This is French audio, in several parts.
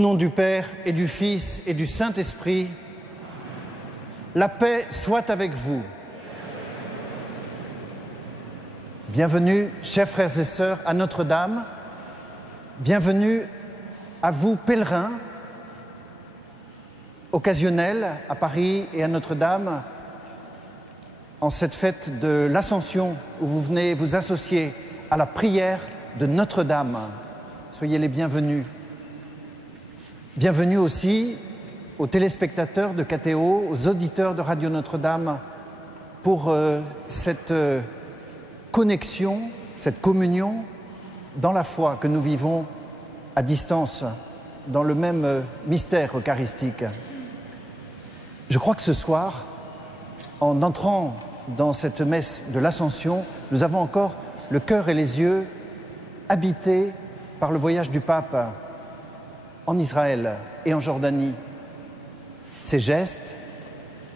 nom du Père et du Fils et du Saint-Esprit, la paix soit avec vous. Bienvenue, chers frères et sœurs, à Notre-Dame. Bienvenue à vous, pèlerins, occasionnels à Paris et à Notre-Dame, en cette fête de l'Ascension, où vous venez vous associer à la prière de Notre-Dame. Soyez les bienvenus. Bienvenue aussi aux téléspectateurs de KTO, aux auditeurs de Radio Notre-Dame, pour cette connexion, cette communion dans la foi que nous vivons à distance, dans le même mystère eucharistique. Je crois que ce soir, en entrant dans cette messe de l'Ascension, nous avons encore le cœur et les yeux habités par le voyage du pape en Israël et en Jordanie. Ces gestes,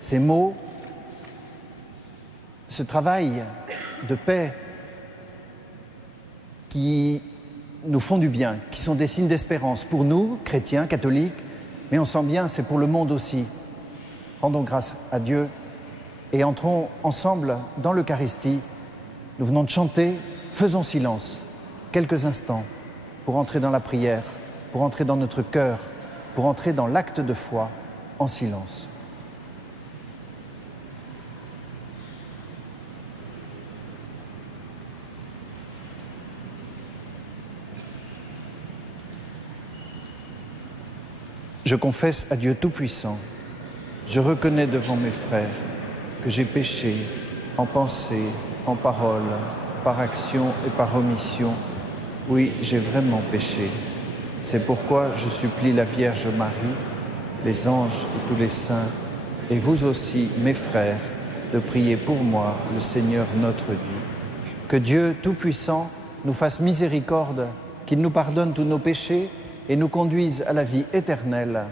ces mots, ce travail de paix qui nous font du bien, qui sont des signes d'espérance pour nous, chrétiens, catholiques, mais on sent bien, c'est pour le monde aussi. Rendons grâce à Dieu et entrons ensemble dans l'Eucharistie. Nous venons de chanter, faisons silence quelques instants pour entrer dans la prière, pour entrer dans notre cœur, pour entrer dans l'acte de foi en silence. Je confesse à Dieu Tout-Puissant, je reconnais devant mes frères que j'ai péché en pensée, en parole, par action et par omission. Oui, j'ai vraiment péché. C'est pourquoi je supplie la Vierge Marie, les anges et tous les saints, et vous aussi, mes frères, de prier pour moi, le Seigneur notre Dieu. Que Dieu Tout-Puissant nous fasse miséricorde, qu'il nous pardonne tous nos péchés et nous conduise à la vie éternelle.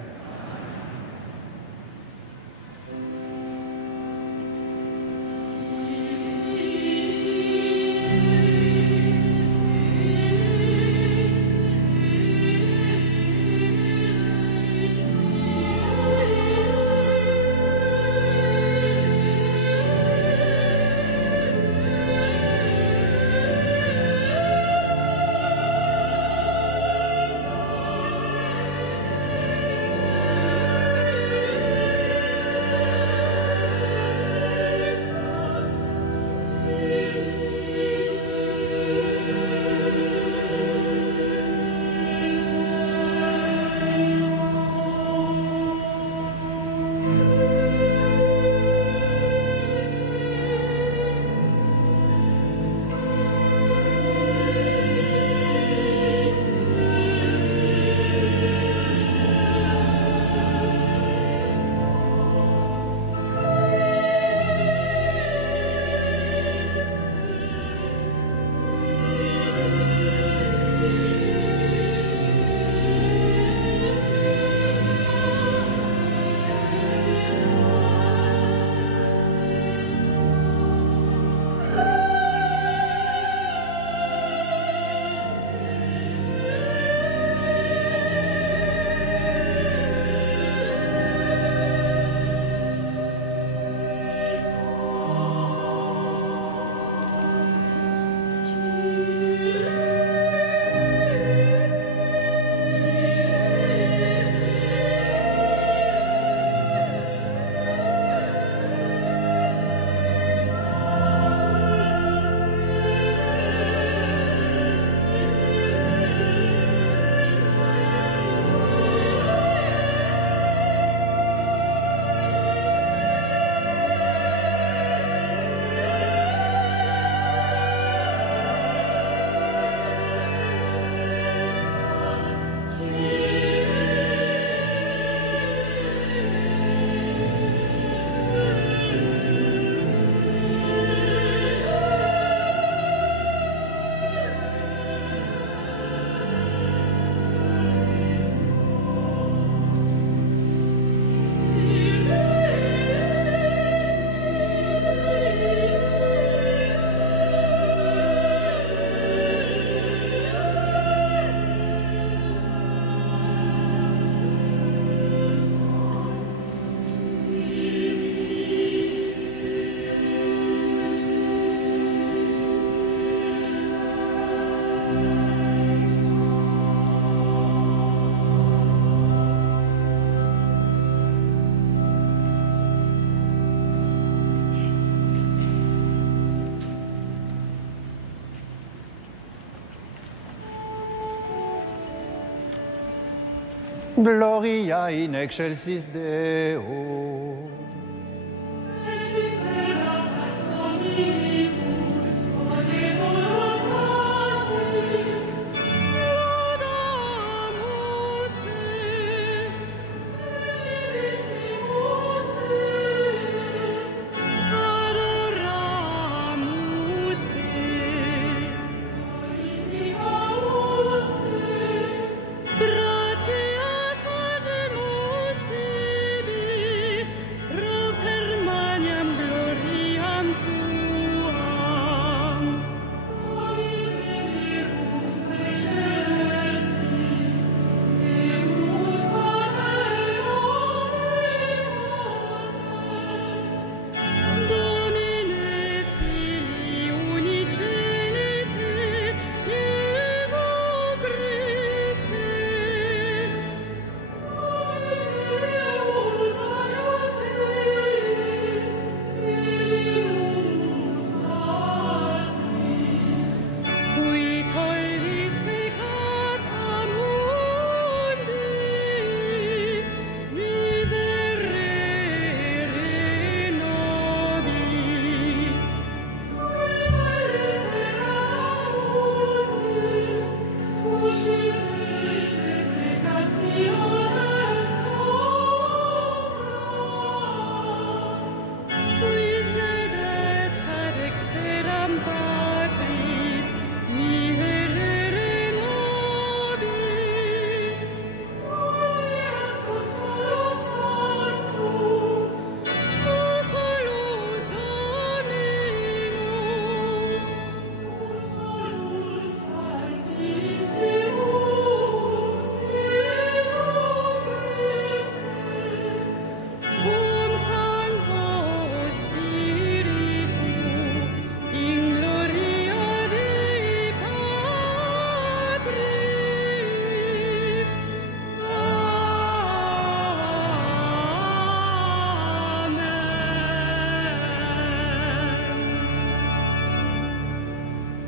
Gloria in excelsis Deo.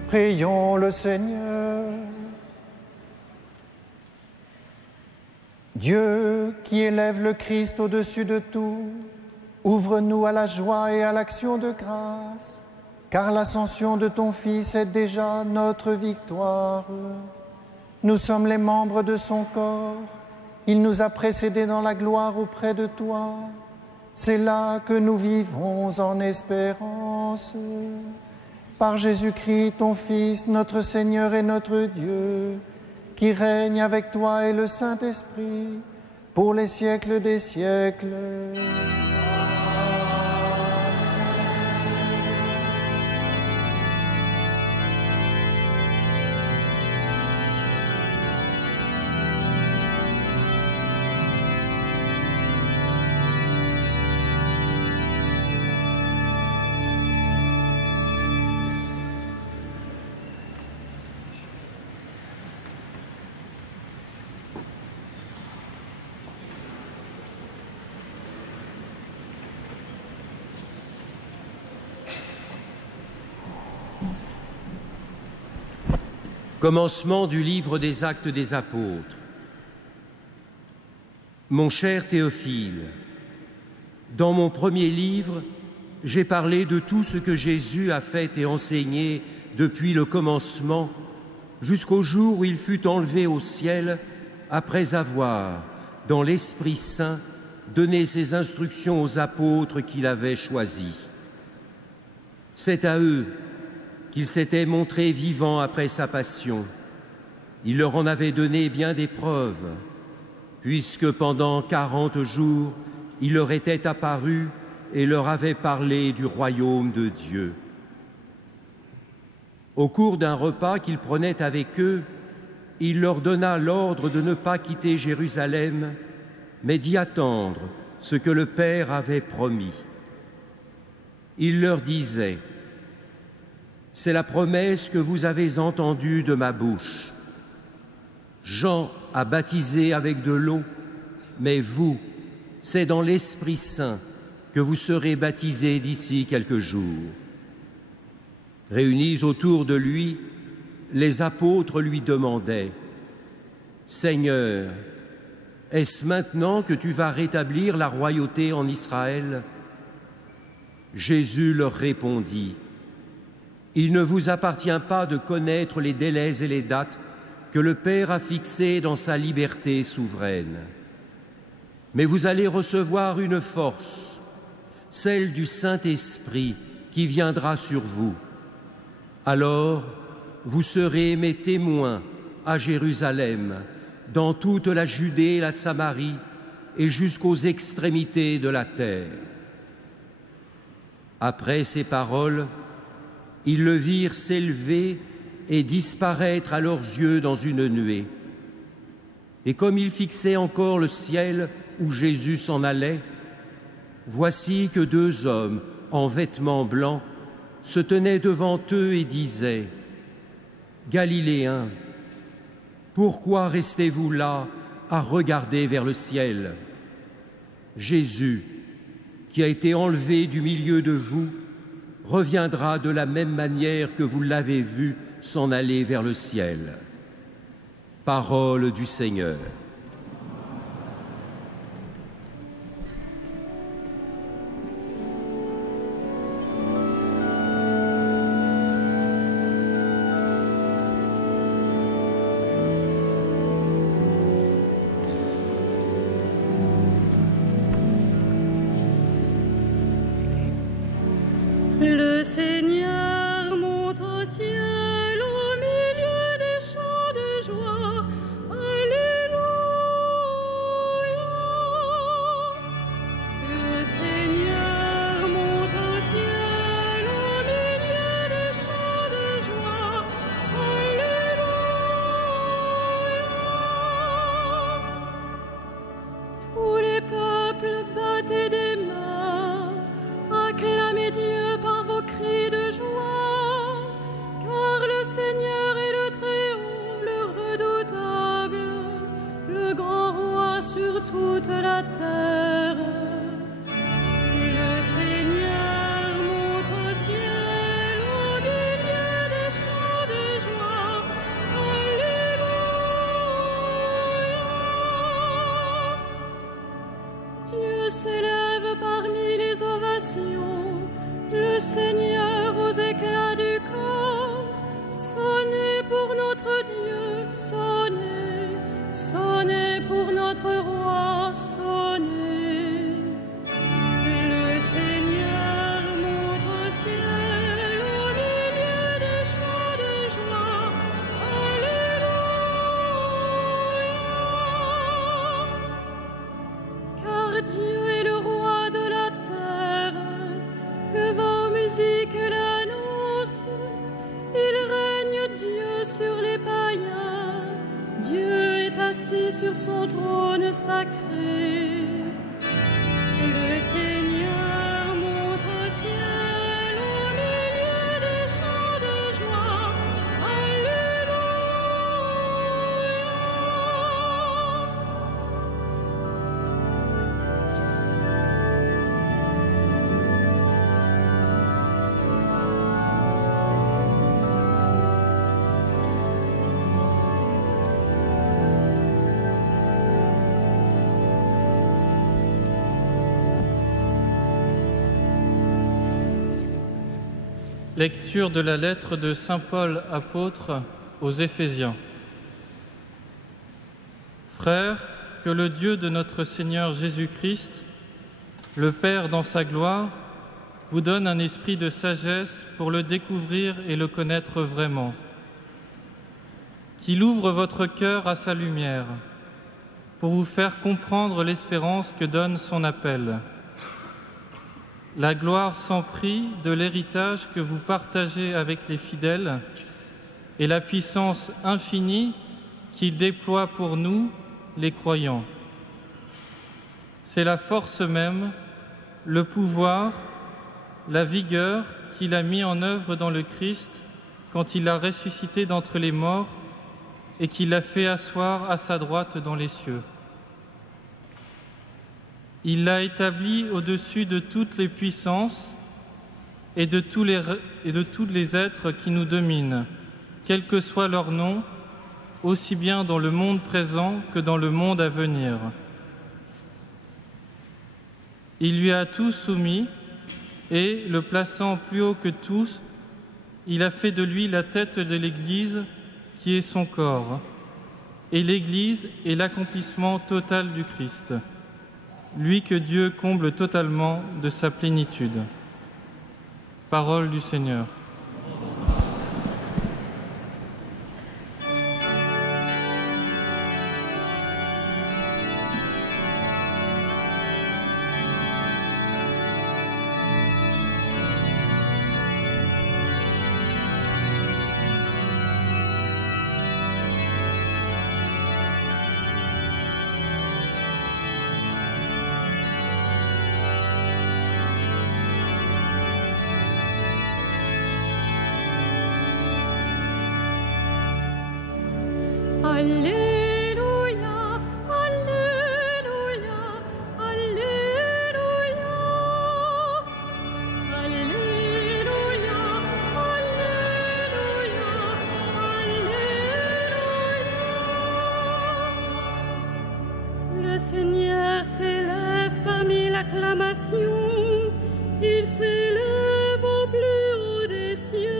Prions le Seigneur. Dieu qui élève le Christ au-dessus de tout, ouvre-nous à la joie et à l'action de grâce, car l'ascension de ton Fils est déjà notre victoire. Nous sommes les membres de son corps, il nous a précédés dans la gloire auprès de toi. C'est là que nous vivons en espérance. Par Jésus-Christ, ton Fils, notre Seigneur et notre Dieu, qui règne avec toi et le Saint-Esprit, pour les siècles des siècles. Commencement du livre des Actes des Apôtres. Mon cher Théophile, dans mon premier livre, j'ai parlé de tout ce que Jésus a fait et enseigné depuis le commencement jusqu'au jour où il fut enlevé au ciel après avoir, dans l'Esprit Saint, donné ses instructions aux apôtres qu'il avait choisis. C'est à eux qu'il s'était montré vivant après sa passion. Il leur en avait donné bien des preuves, puisque pendant 40 jours, il leur était apparu et leur avait parlé du royaume de Dieu. Au cours d'un repas qu'il prenait avec eux, il leur donna l'ordre de ne pas quitter Jérusalem, mais d'y attendre ce que le Père avait promis. Il leur disait: « C'est la promesse que vous avez entendue de ma bouche. Jean a baptisé avec de l'eau, mais vous, c'est dans l'Esprit Saint que vous serez baptisés d'ici quelques jours. » Réunis autour de lui, les apôtres lui demandaient: « Seigneur, Est-ce maintenant que tu vas rétablir la royauté en Israël ?» Jésus leur répondit, « Il ne vous appartient pas de connaître les délais et les dates que le Père a fixés dans sa liberté souveraine. Mais vous allez recevoir une force, celle du Saint-Esprit qui viendra sur vous. Alors, vous serez mes témoins à Jérusalem, dans toute la Judée et la Samarie et jusqu'aux extrémités de la terre. » Après ces paroles, ils le virent s'élever et disparaître à leurs yeux dans une nuée. Et comme ils fixaient encore le ciel où Jésus s'en allait, voici que 2 hommes en vêtements blancs se tenaient devant eux et disaient, « Galiléens, pourquoi restez-vous là à regarder vers le ciel? Jésus, qui a été enlevé du milieu de vous, reviendra de la même manière que vous l'avez vu s'en aller vers le ciel. » Parole du Seigneur. Le Seigneur monte au ciel au milieu des chants de joie. Alléluia. Le Seigneur monte au ciel au milieu des chants de joie. Alléluia. Tous les peuples battez des mains, acclamez Dieu par vos cris de joie, car le Seigneur est le Très-Haut, le redoutable, le grand roi sur toute la terre. Le Seigneur monte au ciel au milieu des chants de joie. Alléluia. Dieu s'élève parmi les ovations, le Seigneur aux éclats du corps. Sonnez pour notre Dieu, sonnez, sonnez pour notre roi, sonnez. Le Seigneur monte au ciel au milieu des chants de joie. Alléluia. Car Dieu est le roi de la terre, que vos musiques l'annoncent. Il règne Dieu sur les païens, Dieu est assis sur son trône sacré. Le Seigneur monte au ciel au milieu des chants de joie. Alléluia. Lecture de la lettre de saint Paul apôtre aux Éphésiens. Frères, que le Dieu de notre Seigneur Jésus-Christ, le Père dans sa gloire, vous donne un esprit de sagesse pour le découvrir et le connaître vraiment, qu'il ouvre votre cœur à sa lumière, pour vous faire comprendre l'espérance que donne son appel, la gloire sans prix de l'héritage que vous partagez avec les fidèles et la puissance infinie qu'il déploie pour nous, les croyants. C'est la force même, le pouvoir, la vigueur qu'il a mis en œuvre dans le Christ quand il l'a ressuscité d'entre les morts et qu'il l'a fait asseoir à sa droite dans les cieux. Il l'a établi au-dessus de toutes les puissances et de tous les êtres qui nous dominent, quel que soit leur nom, aussi bien dans le monde présent que dans le monde à venir. Il lui a tout soumis et, le plaçant plus haut que tous, il a fait de lui la tête de l'Église, qui est son corps. Et l'Église est l'accomplissement total du Christ, lui que Dieu comble totalement de sa plénitude. Parole du Seigneur. Alléluia, Alléluia, Alléluia, Alléluia, Alléluia, Alléluia. Le Seigneur s'élève parmi l'acclamation, il s'élève au plus haut des cieux.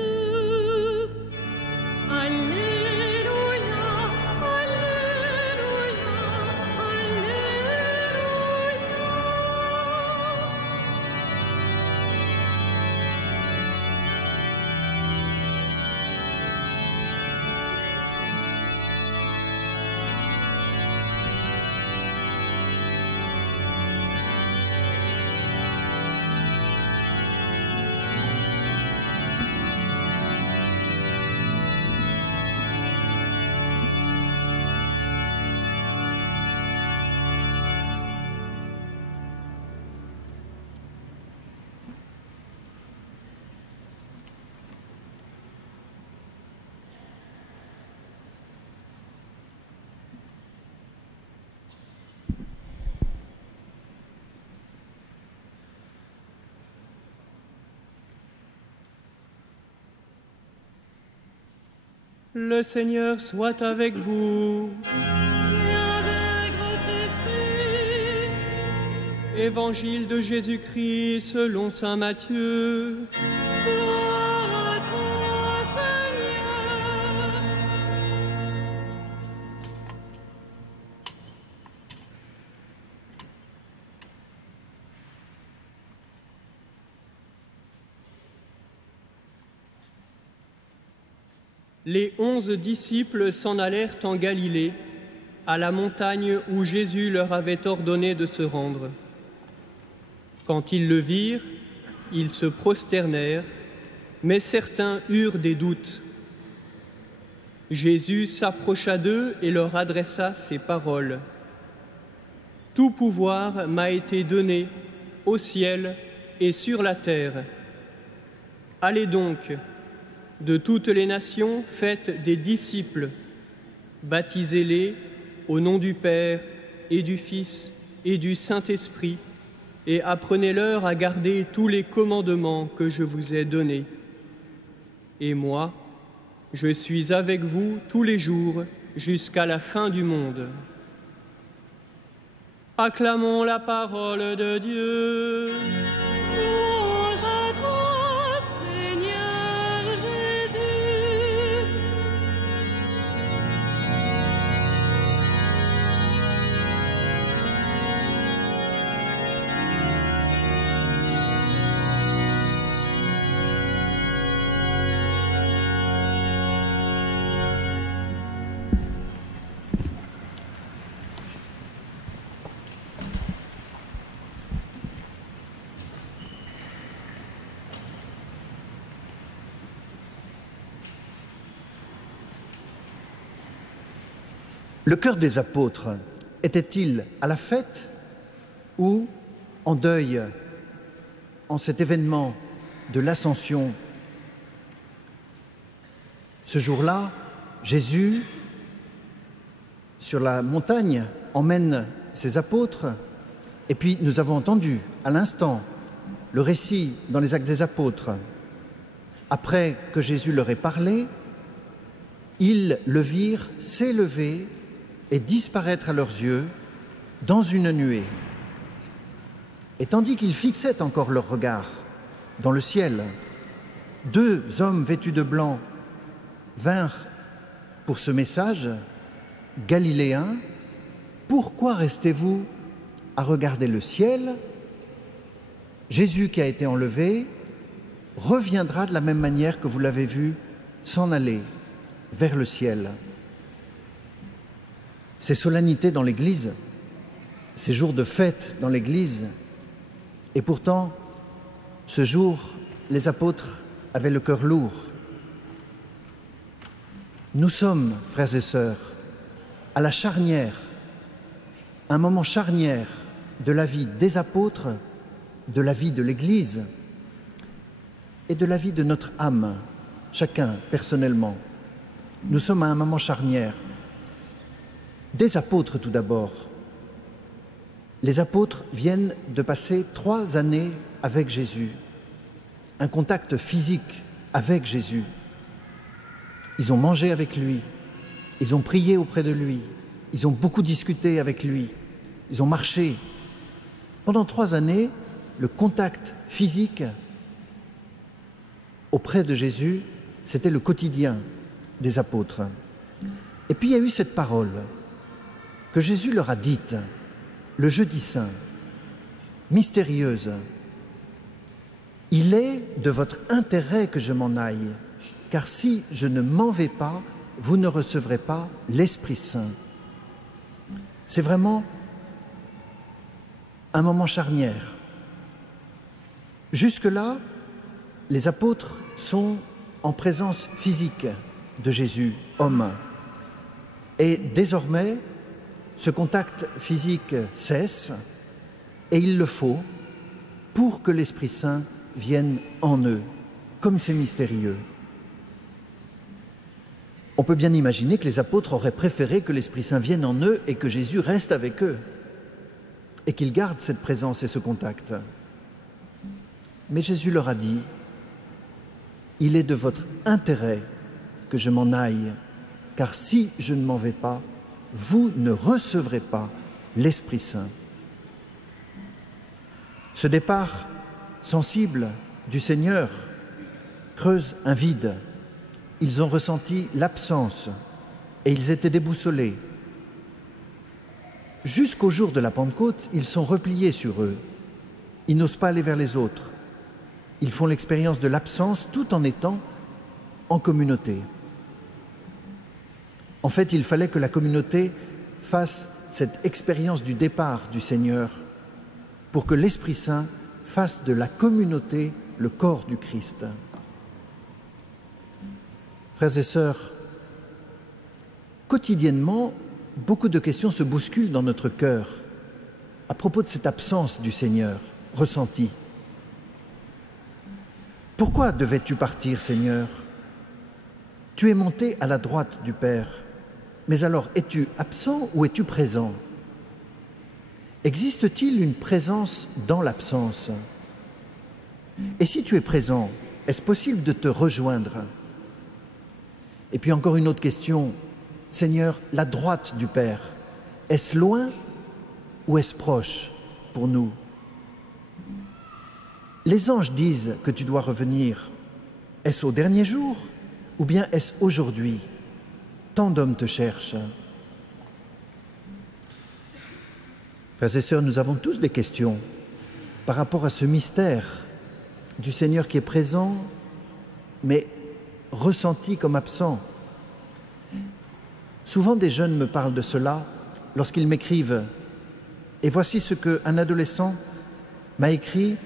Le Seigneur soit avec vous. Et avec votre esprit. Évangile de Jésus-Christ selon saint Matthieu. Gloire à toi, Seigneur. Les 11 disciples s'en allèrent en Galilée, à la montagne où Jésus leur avait ordonné de se rendre. Quand ils le virent, ils se prosternèrent, mais certains eurent des doutes. Jésus s'approcha d'eux et leur adressa ces paroles. « Tout pouvoir m'a été donné au ciel et sur la terre. Allez donc, de toutes les nations, faites des disciples, baptisez-les au nom du Père et du Fils et du Saint-Esprit, et apprenez-leur à garder tous les commandements que je vous ai donnés. Et moi, je suis avec vous tous les jours jusqu'à la fin du monde. » Acclamons la parole de Dieu. Louange à toi, Seigneur Jésus. Le cœur des apôtres était-il à la fête ou en deuil en cet événement de l'Ascension? Ce jour-là, Jésus, sur la montagne, emmène ses apôtres, et puis nous avons entendu à l'instant le récit dans les Actes des Apôtres. Après que Jésus leur ait parlé, ils le virent s'élever et disparaître à leurs yeux dans une nuée. Et tandis qu'ils fixaient encore leur regard dans le ciel, 2 hommes vêtus de blanc vinrent pour ce message. Galiléens, pourquoi restez-vous à regarder le ciel? Jésus qui a été enlevé reviendra de la même manière que vous l'avez vu s'en aller vers le ciel. Ces solennités dans l'Église, ces jours de fête dans l'Église, et pourtant, ce jour, les apôtres avaient le cœur lourd. Nous sommes, frères et sœurs, à la charnière, un moment charnière de la vie des apôtres, de la vie de l'Église et de la vie de notre âme, chacun personnellement. Nous sommes à un moment charnière. Des apôtres tout d'abord. Les apôtres viennent de passer 3 années avec Jésus, un contact physique avec Jésus. Ils ont mangé avec lui, ils ont prié auprès de lui, ils ont beaucoup discuté avec lui, ils ont marché. Pendant 3 années, le contact physique auprès de Jésus, c'était le quotidien des apôtres. Et puis il y a eu cette parole que Jésus leur a dite le jeudi saint, mystérieuse. Il est de votre intérêt que je m'en aille, car si je ne m'en vais pas, vous ne recevrez pas l'Esprit Saint. C'est vraiment un moment charnière. Jusque-là, les apôtres sont en présence physique de Jésus, homme. Et désormais, ce contact physique cesse, et il le faut pour que l'Esprit Saint vienne en eux, comme c'est mystérieux. On peut bien imaginer que les apôtres auraient préféré que l'Esprit Saint vienne en eux et que Jésus reste avec eux, et qu'il garde cette présence et ce contact. Mais Jésus leur a dit, « Il est de votre intérêt que je m'en aille, car si je ne m'en vais pas, vous ne recevrez pas l'Esprit Saint. » Ce départ sensible du Seigneur creuse un vide. Ils ont ressenti l'absence et ils étaient déboussolés. Jusqu'au jour de la Pentecôte, ils sont repliés sur eux. Ils n'osent pas aller vers les autres. Ils font l'expérience de l'absence tout en étant en communauté. En fait, il fallait que la communauté fasse cette expérience du départ du Seigneur pour que l'Esprit Saint fasse de la communauté le corps du Christ. Frères et sœurs, quotidiennement, beaucoup de questions se bousculent dans notre cœur à propos de cette absence du Seigneur ressentie. Pourquoi devais-tu partir, Seigneur? Tu es monté à la droite du Père. Mais alors, es-tu absent ou es-tu présent? Existe-t-il une présence dans l'absence? Et si tu es présent, est-ce possible de te rejoindre? Et puis encore une autre question. Seigneur, la droite du Père, est-ce loin ou est-ce proche pour nous? Les anges disent que tu dois revenir. Est-ce au dernier jour ou bien est-ce aujourd'hui? Tant d'hommes te cherchent. Frères et sœurs, nous avons tous des questions par rapport à ce mystère du Seigneur qui est présent, mais ressenti comme absent. Souvent des jeunes me parlent de cela lorsqu'ils m'écrivent. Et voici ce qu'un adolescent m'a écrit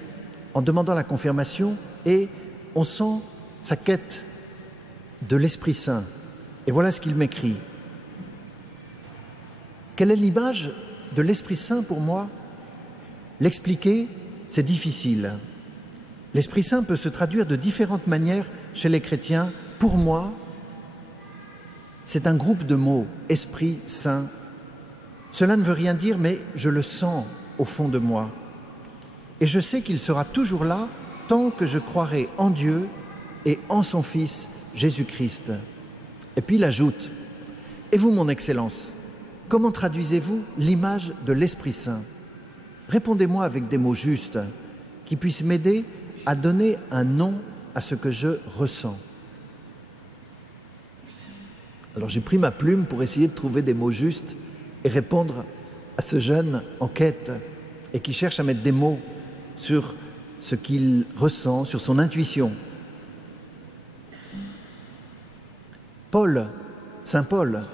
en demandant la confirmation, et on sent sa quête de l'Esprit Saint. Et voilà ce qu'il m'écrit. Quelle est l'image de l'Esprit Saint pour moi? L'expliquer, c'est difficile. L'Esprit Saint peut se traduire de différentes manières chez les chrétiens. Pour moi, c'est un groupe de mots, Esprit Saint. Cela ne veut rien dire, mais je le sens au fond de moi. Et je sais qu'il sera toujours là tant que je croirai en Dieu et en son Fils Jésus-Christ. Et puis il ajoute, « Et vous, mon Excellence, comment traduisez-vous l'image de l'Esprit Saint ?» Répondez-moi avec des mots justes qui puissent m'aider à donner un nom à ce que je ressens. Alors j'ai pris ma plume pour essayer de trouver des mots justes et répondre à ce jeune en quête et qui cherche à mettre des mots sur ce qu'il ressent, sur son intuition. Saint Paul,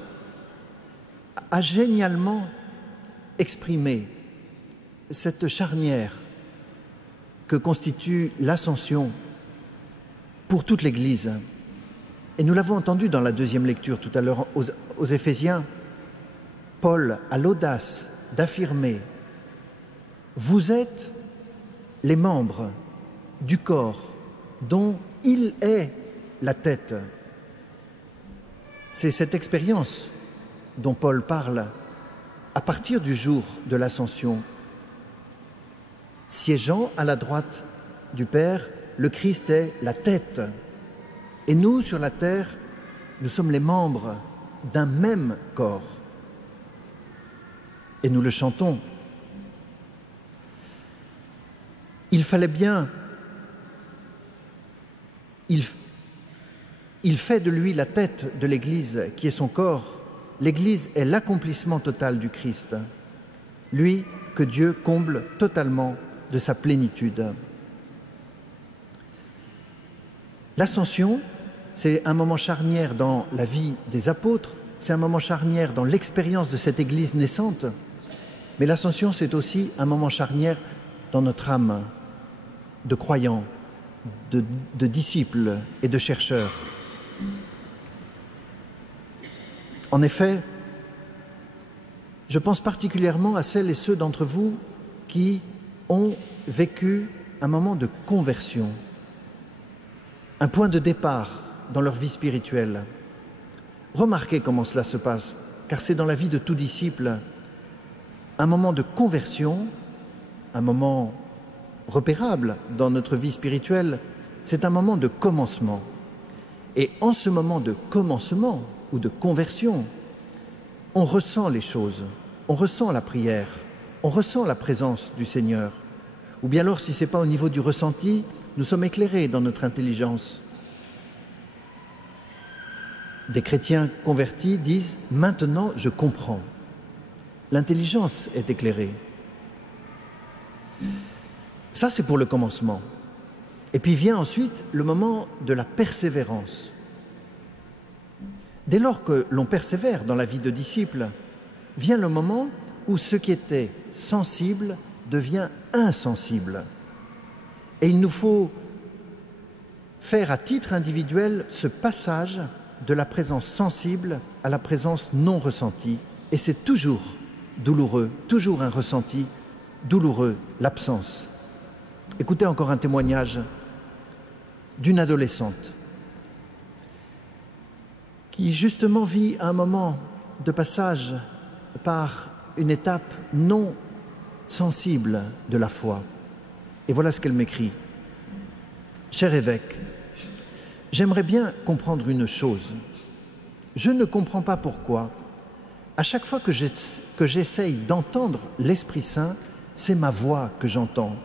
a génialement exprimé cette charnière que constitue l'Ascension pour toute l'Église. Et nous l'avons entendu dans la deuxième lecture tout à l'heure aux Éphésiens. Paul a l'audace d'affirmer « Vous êtes les membres du corps dont il est la tête ». C'est cette expérience dont Paul parle à partir du jour de l'Ascension. Siégeant à la droite du Père, le Christ est la tête. Et nous, sur la terre, nous sommes les membres d'un même corps. Et nous le chantons. Il fallait bien... Il fait de lui la tête de l'Église, qui est son corps. L'Église est l'accomplissement total du Christ, lui que Dieu comble totalement de sa plénitude. L'Ascension, c'est un moment charnière dans la vie des apôtres, c'est un moment charnière dans l'expérience de cette Église naissante, mais l'Ascension, c'est aussi un moment charnière dans notre âme de croyants, de disciples et de chercheurs. En effet, je pense particulièrement à celles et ceux d'entre vous qui ont vécu un moment de conversion, un point de départ dans leur vie spirituelle. Remarquez comment cela se passe, car c'est dans la vie de tout disciple un moment de conversion, un moment repérable dans notre vie spirituelle, c'est un moment de commencement. Et en ce moment de commencement ou de conversion, on ressent les choses, on ressent la prière, on ressent la présence du Seigneur. Ou bien alors, si ce n'est pas au niveau du ressenti, nous sommes éclairés dans notre intelligence. Des chrétiens convertis disent « Maintenant, je comprends ». L'intelligence est éclairée. Ça, c'est pour le commencement. Et puis vient ensuite le moment de la persévérance. Dès lors que l'on persévère dans la vie de disciple, vient le moment où ce qui était sensible devient insensible. Et il nous faut faire à titre individuel ce passage de la présence sensible à la présence non ressentie. Et c'est toujours douloureux, toujours un ressenti douloureux, l'absence. Écoutez encore un témoignage d'une adolescente qui justement vit un moment de passage par une étape non sensible de la foi. Et voilà ce qu'elle m'écrit. « Cher évêque, j'aimerais bien comprendre une chose. Je ne comprends pas pourquoi, à chaque fois que j'essaye d'entendre l'Esprit Saint, c'est ma voix que j'entends.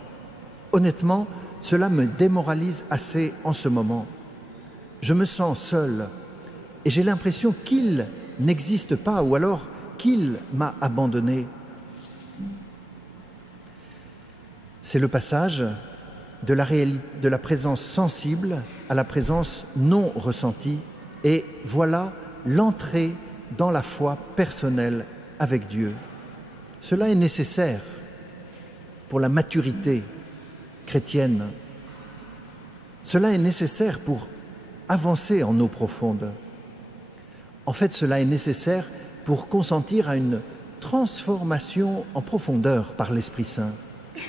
Honnêtement, cela me démoralise assez en ce moment. Je me sens seul et j'ai l'impression qu'il n'existe pas ou alors qu'il m'a abandonné. » C'est le passage de la présence sensible à la présence non ressentie et voilà l'entrée dans la foi personnelle avec Dieu. Cela est nécessaire pour la maturité chrétienne. Cela est nécessaire pour avancer en eau profonde. En fait, cela est nécessaire pour consentir à une transformation en profondeur par l'Esprit Saint,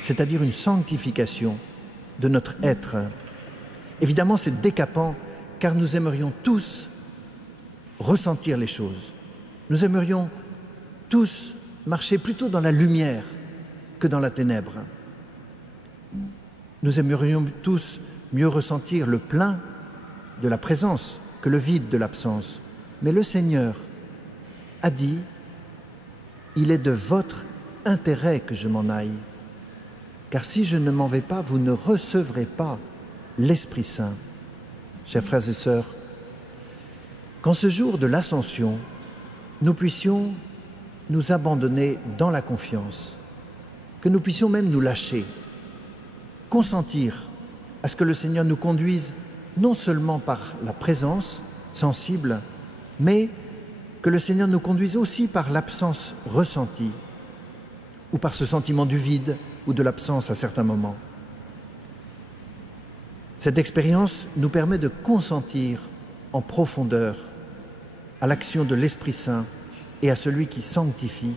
c'est-à-dire une sanctification de notre être. Évidemment, c'est décapant, car nous aimerions tous ressentir les choses. Nous aimerions tous marcher plutôt dans la lumière que dans la ténèbre. Nous aimerions tous mieux ressentir le plein de la présence que le vide de l'absence. Mais le Seigneur a dit « Il est de votre intérêt que je m'en aille. car si je ne m'en vais pas, vous ne recevrez pas l'Esprit Saint. Chers frères et sœurs, qu'en ce jour de l'Ascension, nous puissions nous abandonner dans la confiance, que nous puissions même nous lâcher, consentir à ce que le Seigneur nous conduise non seulement par la présence sensible, mais que le Seigneur nous conduise aussi par l'absence ressentie ou par ce sentiment du vide ou de l'absence à certains moments. Cette expérience nous permet de consentir en profondeur à l'action de l'Esprit Saint et à celui qui sanctifie.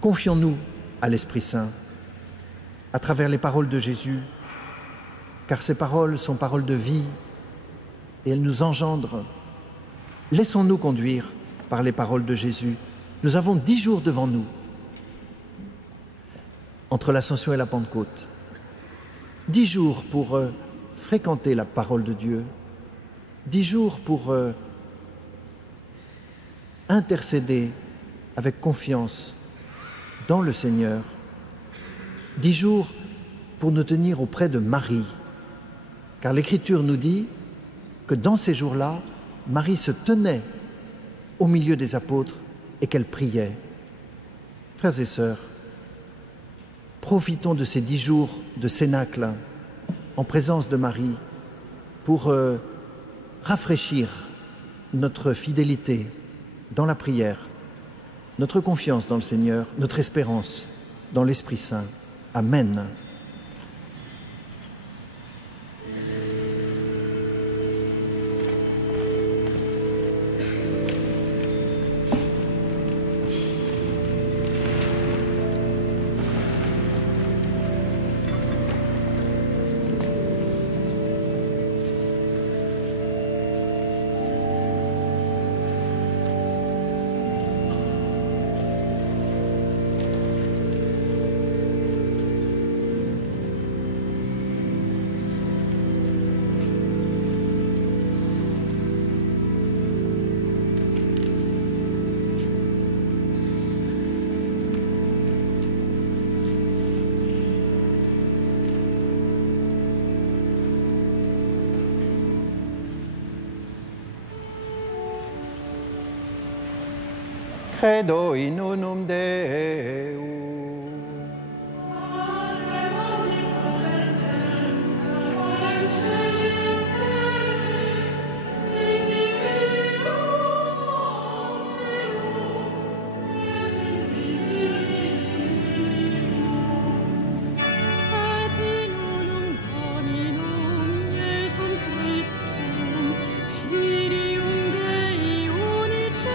Confions-nous à l'Esprit Saint à travers les paroles de Jésus, car ces paroles sont paroles de vie et elles nous engendrent. Laissons-nous conduire par les paroles de Jésus. Nous avons 10 jours devant nous, entre l'Ascension et la Pentecôte. 10 jours pour fréquenter la parole de Dieu, 10 jours pour intercéder avec confiance dans le Seigneur, 10 jours pour nous tenir auprès de Marie, car l'Écriture nous dit que dans ces jours-là, Marie se tenait au milieu des apôtres et qu'elle priait. Frères et sœurs, profitons de ces 10 jours de cénacle en présence de Marie pour rafraîchir notre fidélité dans la prière, notre confiance dans le Seigneur, notre espérance dans l'Esprit Saint. Amen. Credo in unum Deum. Filium Dei Unigenitum,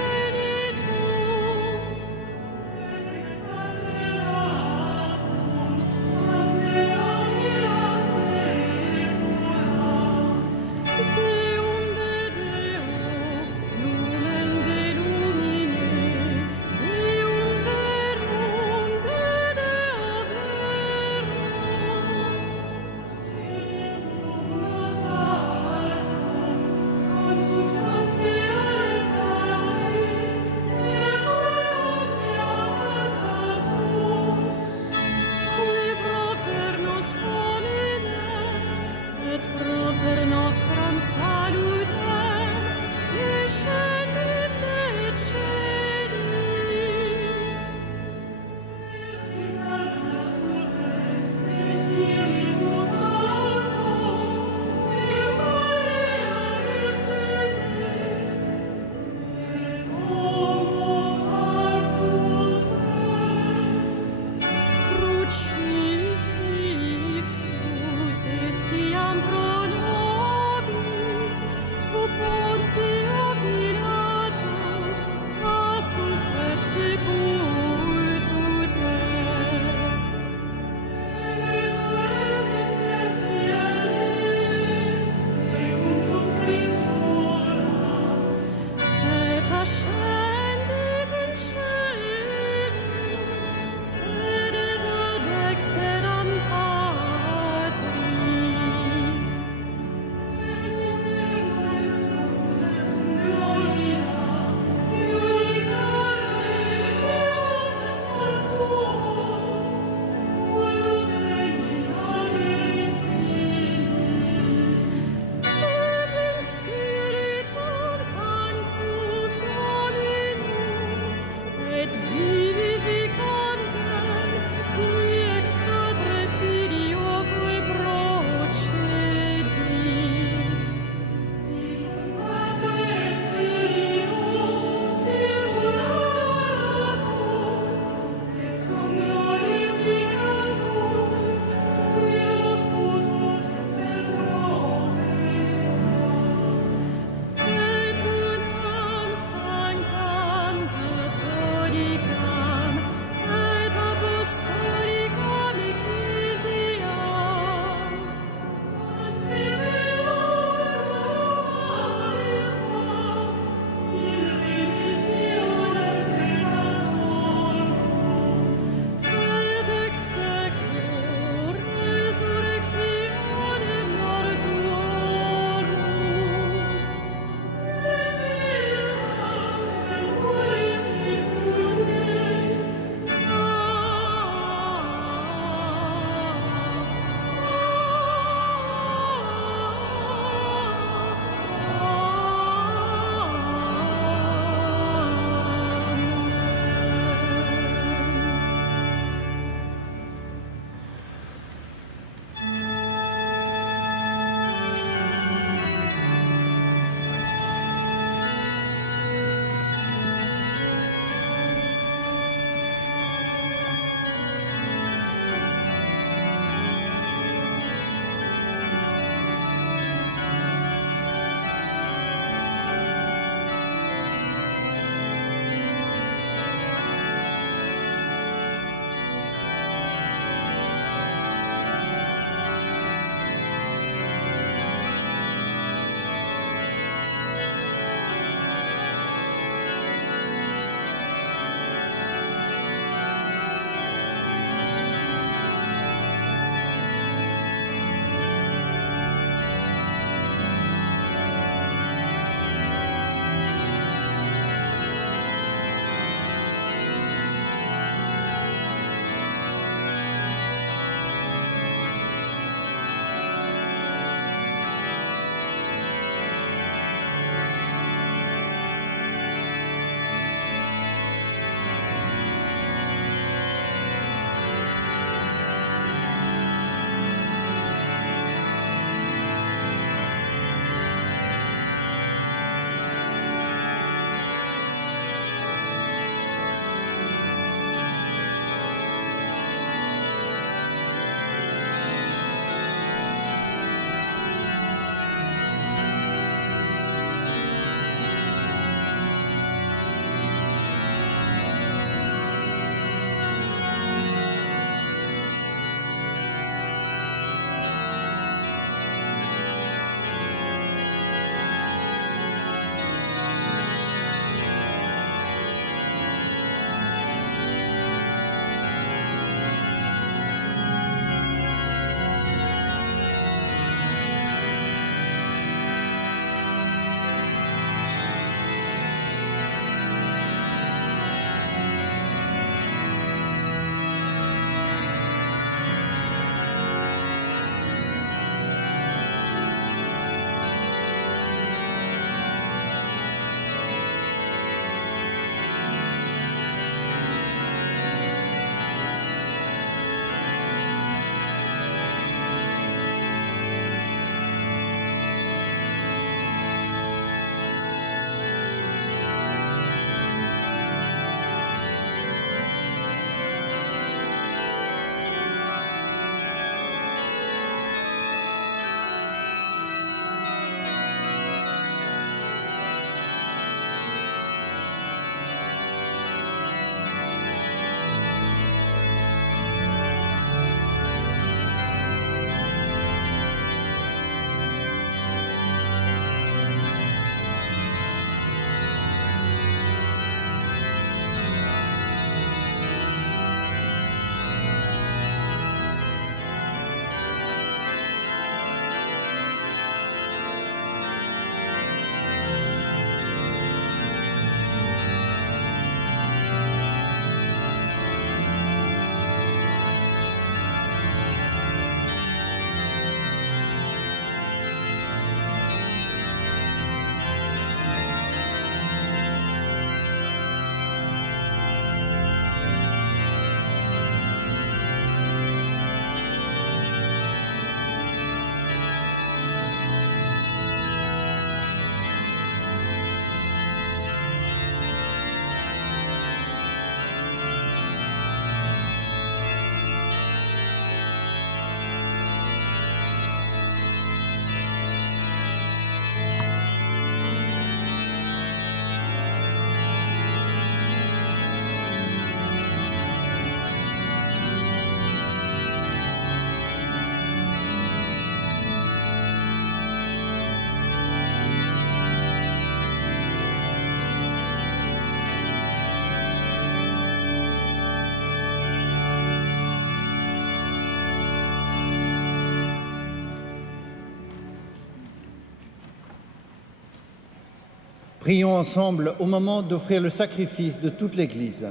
Prions ensemble au moment d'offrir le sacrifice de toute l'Église.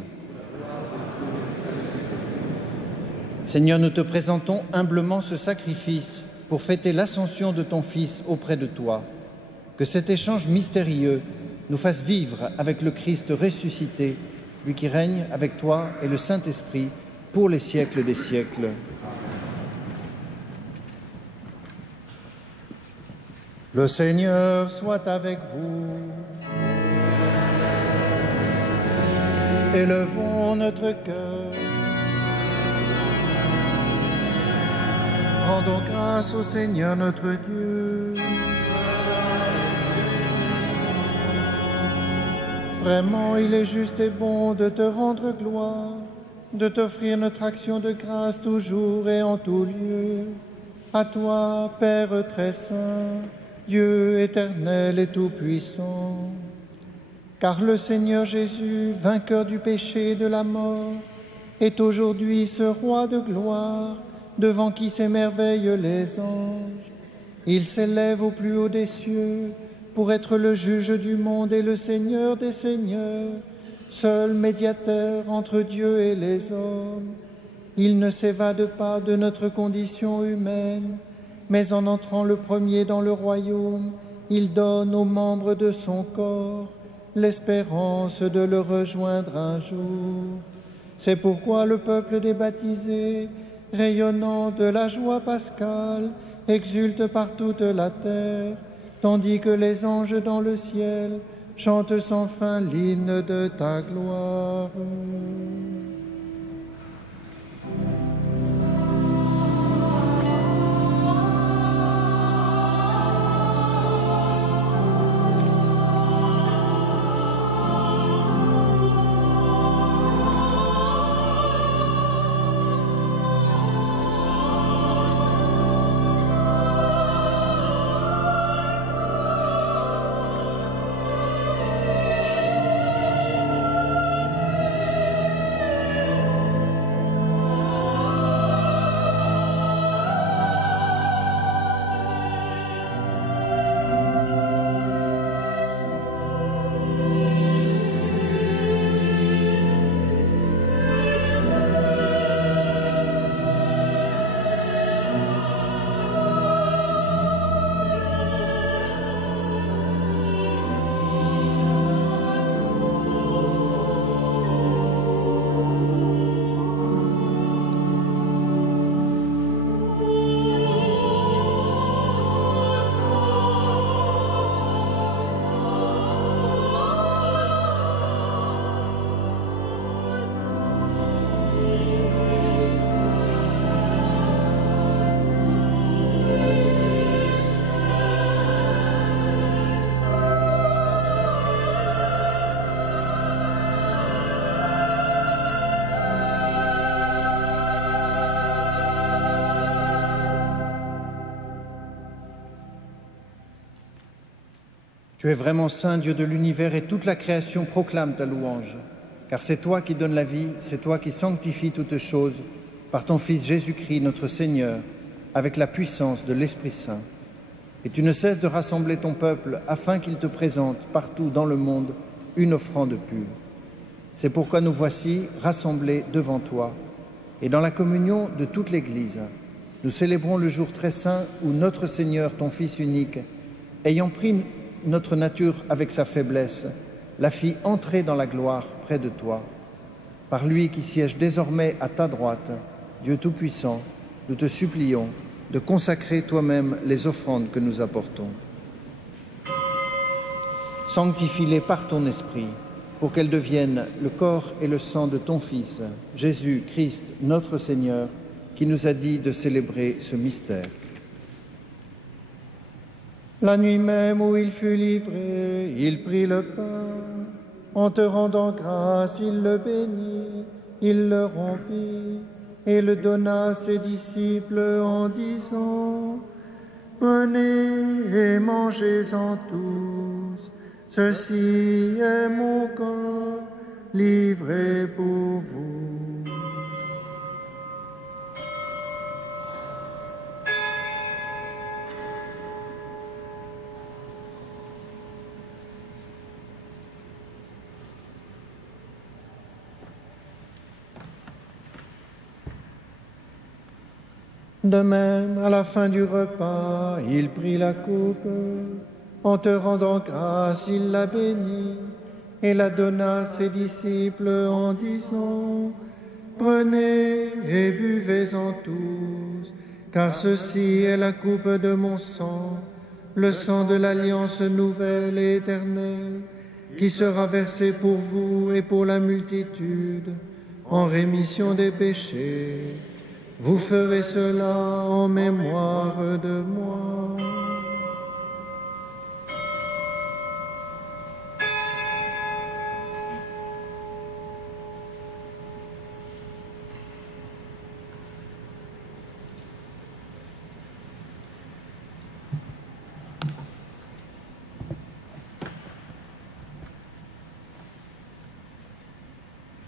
Seigneur, nous te présentons humblement ce sacrifice pour fêter l'ascension de ton Fils auprès de toi. Que cet échange mystérieux nous fasse vivre avec le Christ ressuscité, lui qui règne avec toi et le Saint-Esprit pour les siècles des siècles. Le Seigneur soit avec vous. Élevons notre cœur. Rendons grâce au Seigneur notre Dieu. Vraiment, il est juste et bon de te rendre gloire, de t'offrir notre action de grâce toujours et en tout lieu. À toi, Père très saint, Dieu éternel et tout-puissant. Car le Seigneur Jésus, vainqueur du péché et de la mort, est aujourd'hui ce roi de gloire, devant qui s'émerveillent les anges. Il s'élève au plus haut des cieux pour être le juge du monde et le Seigneur des seigneurs, seul médiateur entre Dieu et les hommes. Il ne s'évade pas de notre condition humaine, mais en entrant le premier dans le royaume, il donne aux membres de son corps l'espérance de le rejoindre un jour. C'est pourquoi le peuple des baptisés, rayonnant de la joie pascale, exulte par toute la terre, tandis que les anges dans le ciel chantent sans fin l'hymne de ta gloire. Tu es vraiment saint, Dieu de l'univers, et toute la création proclame ta louange. Car c'est toi qui donnes la vie, c'est toi qui sanctifies toutes choses, par ton Fils Jésus-Christ, notre Seigneur, avec la puissance de l'Esprit Saint. Et tu ne cesses de rassembler ton peuple afin qu'il te présente partout dans le monde une offrande pure. C'est pourquoi nous voici rassemblés devant toi, et dans la communion de toute l'Église, nous célébrons le jour très saint où notre Seigneur, ton Fils unique, ayant pris notre nature avec sa faiblesse, la fit entrer dans la gloire près de toi. Par lui qui siège désormais à ta droite, Dieu Tout-Puissant, nous te supplions de consacrer toi-même les offrandes que nous apportons. Sanctifie-les par ton Esprit, pour qu'elles deviennent le corps et le sang de ton Fils, Jésus-Christ, notre Seigneur, qui nous a dit de célébrer ce mystère. La nuit même où il fut livré, il prit le pain. En te rendant grâce, il le bénit, il le rompit et le donna à ses disciples en disant : « Prenez et mangez-en tous, ceci est mon corps livré pour vous. » De même, à la fin du repas, il prit la coupe. En te rendant grâce, il la bénit et la donna à ses disciples en disant: Prenez et buvez-en tous, car ceci est la coupe de mon sang, le sang de l'alliance nouvelle et éternelle, qui sera versé pour vous et pour la multitude, en rémission des péchés. Vous ferez cela en mémoire de moi.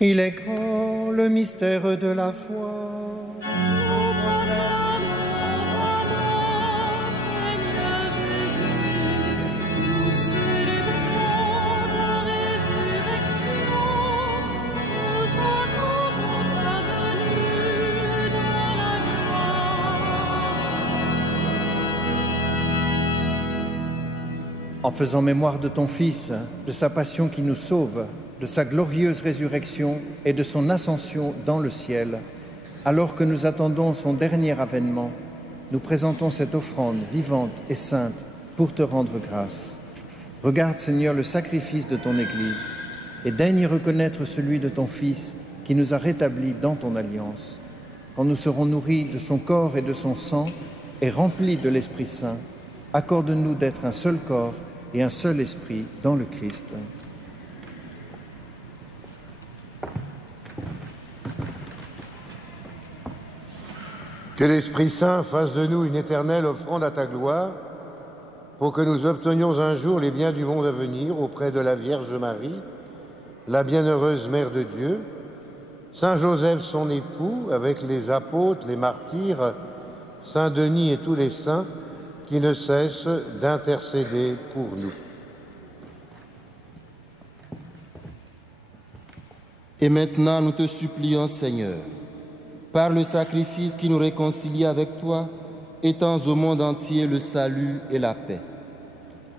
Il est grand le mystère de la foi. Nous proclamons ta mort, Seigneur Jésus. Nous célébrons ta résurrection. Nous attendons ta venue dans la gloire. En faisant mémoire de ton Fils, de sa passion qui nous sauve, de sa glorieuse résurrection et de son ascension dans le ciel, alors que nous attendons son dernier avènement, nous présentons cette offrande vivante et sainte pour te rendre grâce. Regarde, Seigneur, le sacrifice de ton Église et daigne y reconnaître celui de ton Fils qui nous a rétablis dans ton alliance. Quand nous serons nourris de son corps et de son sang et remplis de l'Esprit Saint, accorde-nous d'être un seul corps et un seul esprit dans le Christ. Que l'Esprit Saint fasse de nous une éternelle offrande à ta gloire, pour que nous obtenions un jour les biens du monde à venir auprès de la Vierge Marie, la bienheureuse Mère de Dieu, Saint Joseph son époux, avec les apôtres, les martyrs, Saint Denis et tous les saints qui ne cessent d'intercéder pour nous. Et maintenant, nous te supplions, Seigneur, par le sacrifice qui nous réconcilie avec toi, étends au monde entier le salut et la paix.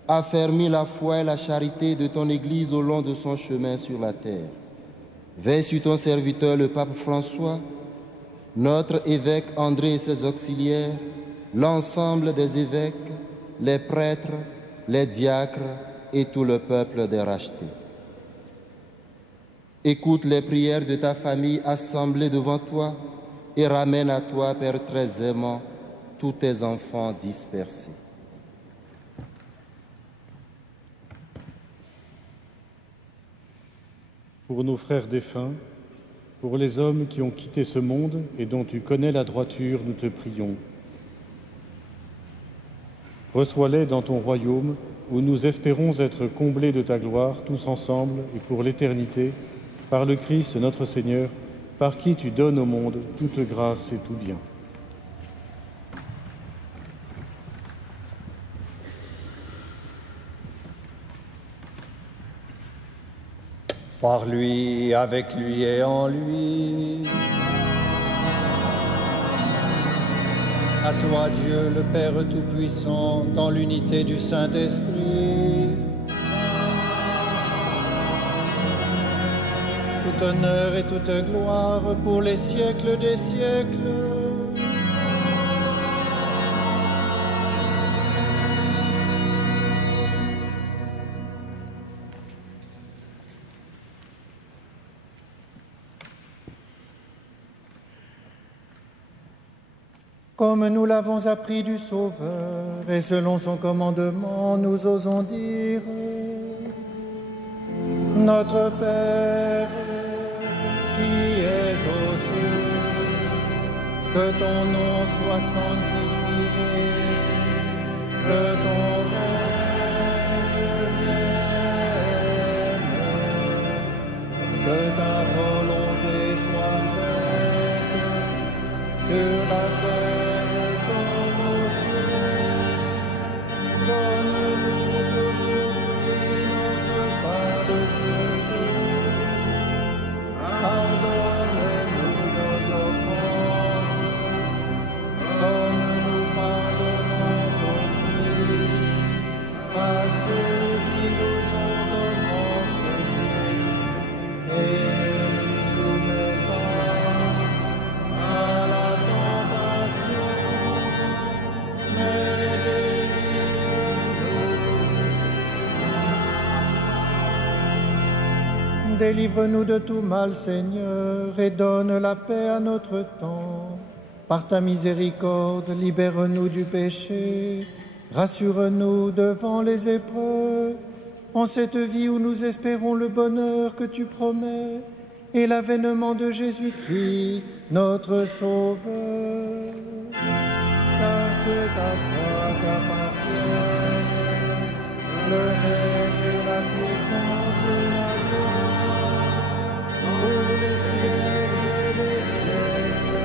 Affermis la foi et la charité de ton Église au long de son chemin sur la terre. Veille sur ton serviteur, le pape François, notre évêque André et ses auxiliaires, l'ensemble des évêques, les prêtres, les diacres et tout le peuple des rachetés. Écoute les prières de ta famille assemblée devant toi et ramène à toi, Père très aimant, tous tes enfants dispersés. Pour nos frères défunts, pour les hommes qui ont quitté ce monde et dont tu connais la droiture, nous te prions. Reçois-les dans ton royaume, où nous espérons être comblés de ta gloire, tous ensemble et pour l'éternité, par le Christ notre Seigneur, par qui tu donnes au monde toute grâce et tout bien. Par lui, avec lui et en lui. À toi, Dieu, le Père Tout-Puissant, dans l'unité du Saint-Esprit, tout honneur et toute gloire pour les siècles des siècles. Comme nous l'avons appris du Sauveur, et selon son commandement, nous osons dire: Notre Père, qui es aux cieux, que ton nom soit sanctifié, que ton règne vienne, que ta volonté soit faite sur la terre. Donne-nous aujourd'hui notre pain de ce jour. Pardonne-nous nos offenses, délivre-nous de tout mal, Seigneur, et donne la paix à notre temps. Par ta miséricorde, libère-nous du péché, rassure-nous devant les épreuves, en cette vie où nous espérons le bonheur que tu promets, et l'avènement de Jésus-Christ, notre Sauveur. Car c'est à toi qu'appartiennent le règne, la puissance et la gloire, pour les siècles des siècles.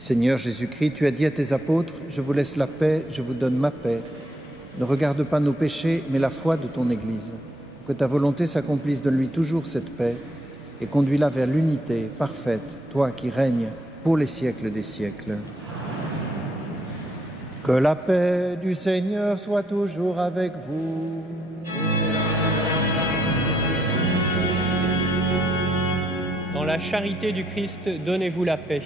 Seigneur Jésus-Christ, tu as dit à tes apôtres, « Je vous laisse la paix, je vous donne ma paix. Ne regarde pas nos péchés, mais la foi de ton Église. Que ta volonté s'accomplisse, donne-lui toujours cette paix et conduis-la vers l'unité parfaite, toi qui règnes pour les siècles des siècles. » Que la paix du Seigneur soit toujours avec vous. Dans la charité du Christ, donnez-vous la paix.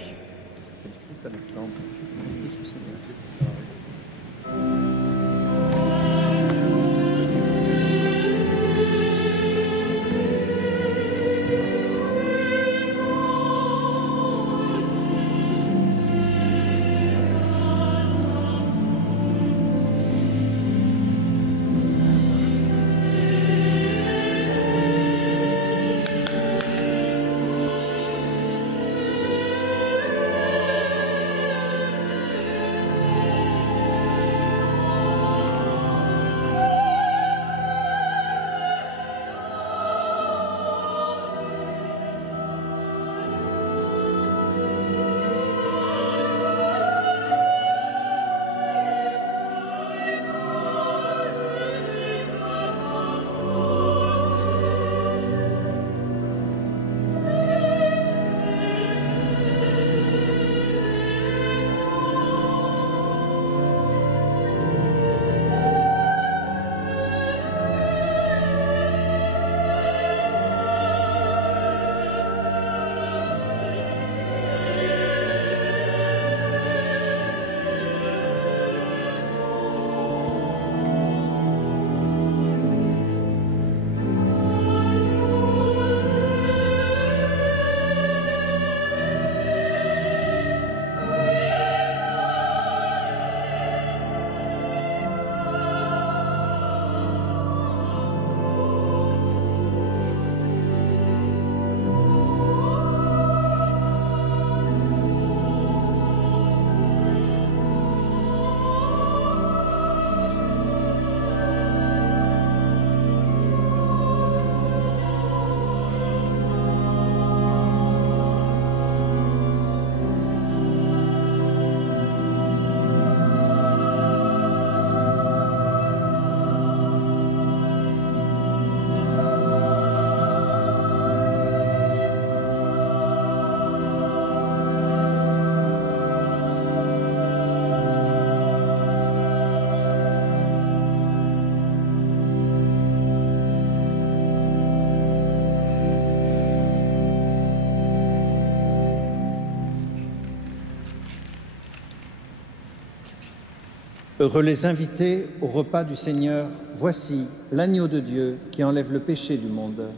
Heureux les invités au repas du Seigneur. Voici l'agneau de Dieu qui enlève le péché du monde.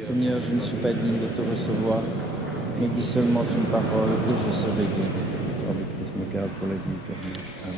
Seigneur, je ne suis pas digne de te recevoir, mais dis seulement une parole et je serai guéri. Car le Christ me garde pour la vie éternelle. Amen.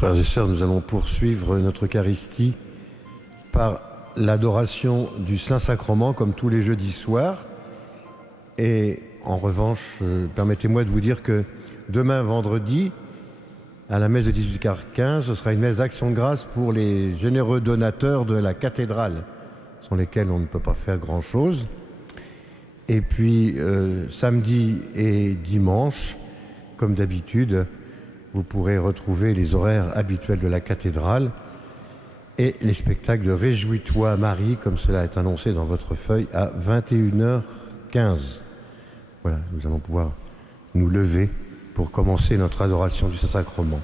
Frères et sœurs, nous allons poursuivre notre Eucharistie par l'adoration du Saint-Sacrement comme tous les jeudis soirs. Et en revanche, permettez-moi de vous dire que demain, vendredi, à la messe de 18h15, ce sera une messe d'action de grâce pour les généreux donateurs de la cathédrale, sans lesquels on ne peut pas faire grand-chose. Et puis, samedi et dimanche, comme d'habitude, vous pourrez retrouver les horaires habituels de la cathédrale et les spectacles de Réjouis-toi Marie, comme cela est annoncé dans votre feuille, à 21h15. Voilà, nous allons pouvoir nous lever pour commencer notre adoration du Saint-Sacrement.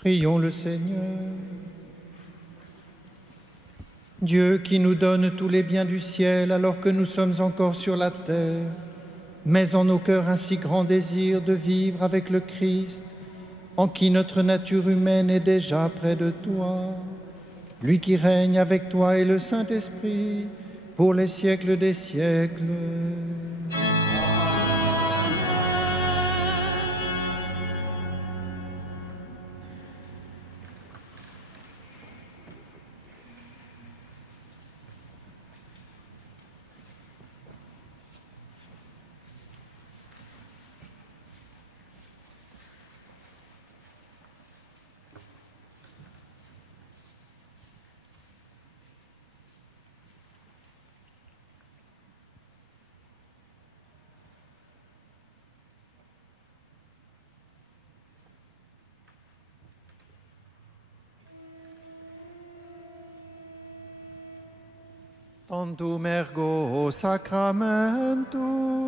Prions le Seigneur. Dieu qui nous donne tous les biens du ciel alors que nous sommes encore sur la terre, mets en nos cœurs un si grand désir de vivre avec le Christ, en qui notre nature humaine est déjà près de toi, lui qui règne avec toi et le Saint-Esprit pour les siècles des siècles. Tantum ergo sacramentum.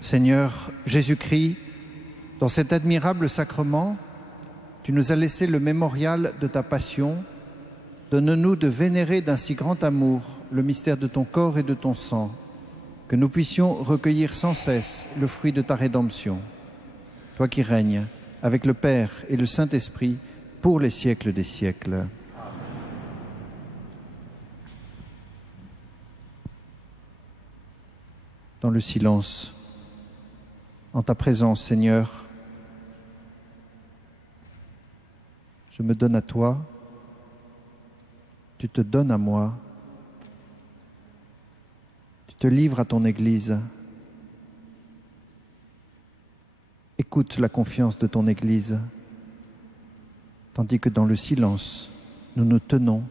Seigneur Jésus-Christ, dans cet admirable sacrement, tu nous as laissé le mémorial de ta passion. Donne-nous de vénérer d'un si grand amour le mystère de ton corps et de ton sang, que nous puissions recueillir sans cesse le fruit de ta rédemption. Toi qui règnes avec le Père et le Saint-Esprit pour les siècles des siècles. Dans le silence, en ta présence, Seigneur, je me donne à toi, tu te donnes à moi, tu te livres à ton Église. Écoute la confiance de ton Église, tandis que dans le silence, nous nous tenons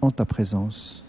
en ta présence.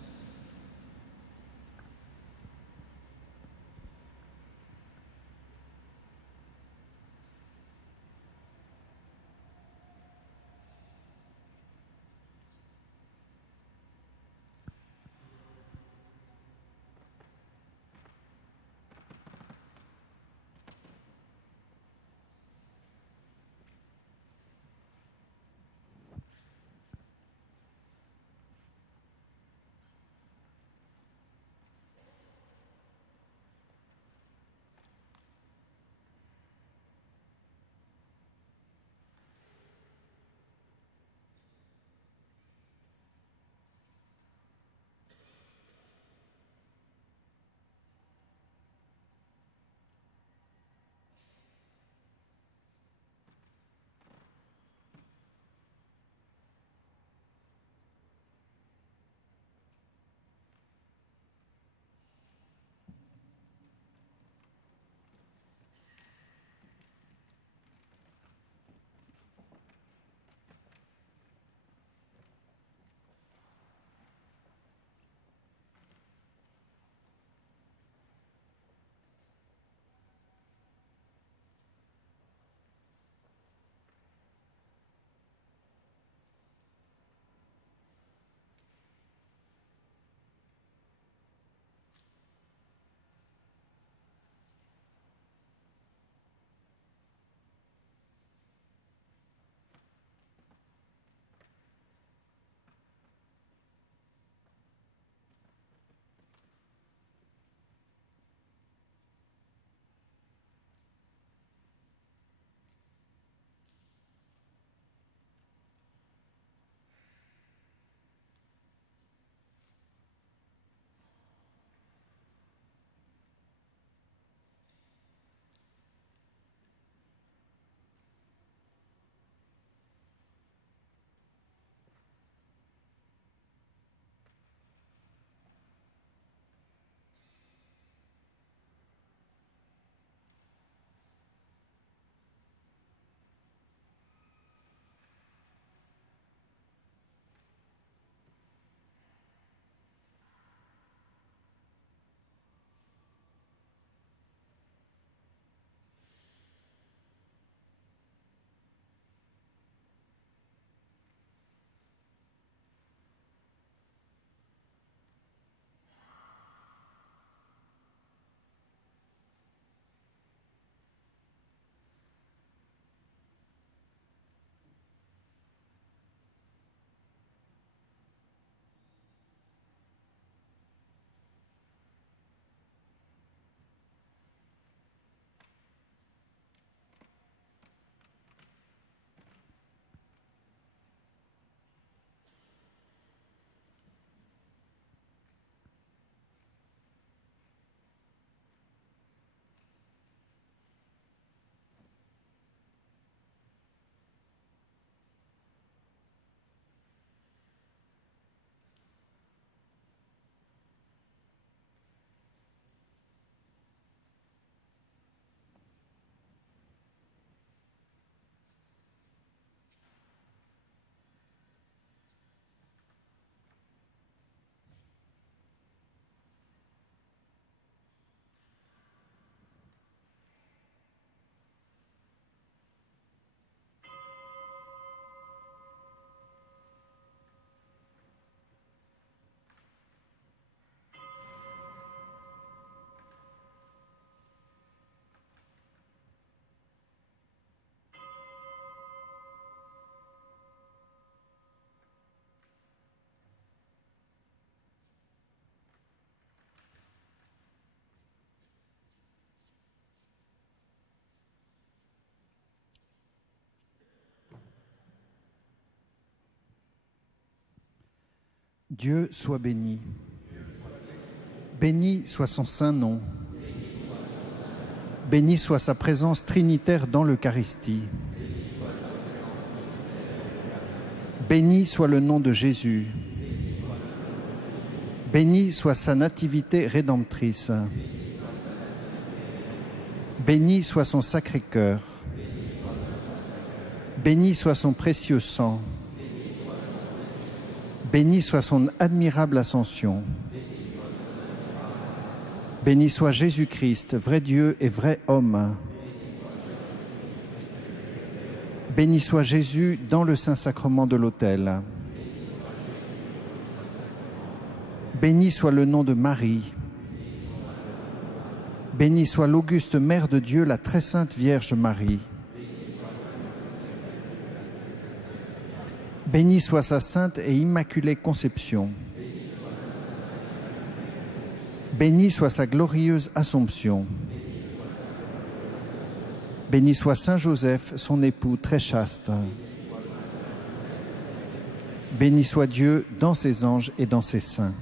Dieu soit béni. Béni soit son saint nom. Béni soit sa présence trinitaire dans l'Eucharistie. Béni soit le nom de Jésus. Béni soit sa nativité rédemptrice. Béni soit son Sacré-Cœur. Béni soit son précieux sang. Béni soit son admirable ascension. Béni soit Jésus-Christ, vrai Dieu et vrai homme. Béni soit Jésus dans le Saint-Sacrement de l'autel. Béni soit le nom de Marie. Béni soit l'auguste Mère de Dieu, la très sainte Vierge Marie. Béni soit sa sainte et immaculée conception. Béni soit sa glorieuse Assomption. Béni soit Saint Joseph, son époux très chaste. Béni soit Dieu dans ses anges et dans ses saints.